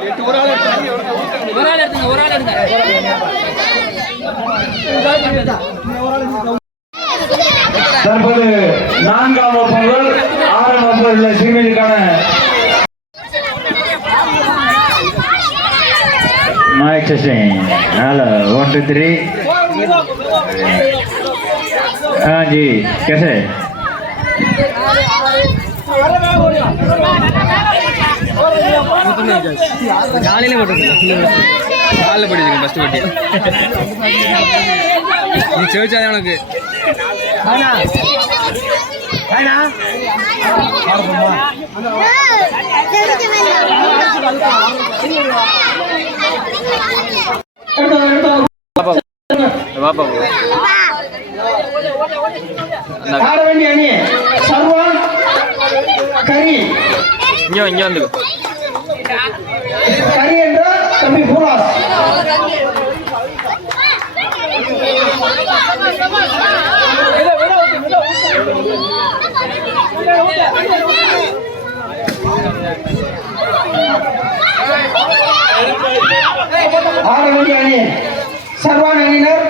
ஒரு ஆள் எடுத்துங்க ஒரு ஆள் எடுங்க தற்போது நான்காம் வகுப்புகள் ஆறாம் வகுப்புகளில் சிறுமிகளுக்கான Mic testing. Hello, one, two, three. हाँ जी कैसे காலையில மட்டும் காலைல படிச்சிருக்கேன் ஃபர்ஸ்ட் வட்டி நீ செவிச்சாதே உனக்கு. பாப்பா ஆட வேண்டிய அணி சர்வான் கரி. இங்க இங்க வந்து கரி என்றால் தம்பி பூராஸ். ஆட அணி. சர்வான் அணியினர்.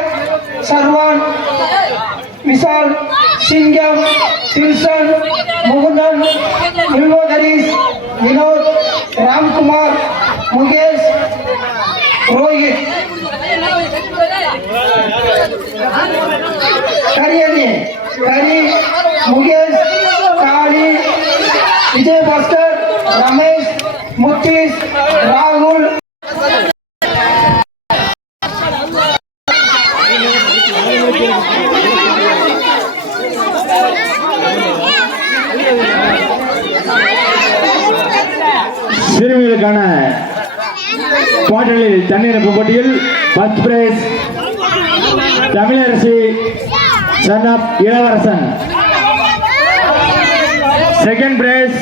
சர்வான் விஷால் சிங்கம் தில்சன் முகுந்தன் வினோத் राम कुमार मुकेश रोहित। करियनी करी मुकेश काली विजय भास्कर रमेश मुकेश राहुल। சிறுமிகளுக்கான பாட்டலில் தண்ணீரப்பு போட்டியில் ஃபர்ஸ்ட் பிரைஸ் தமிழரசி சன் இளவரசன். Second prize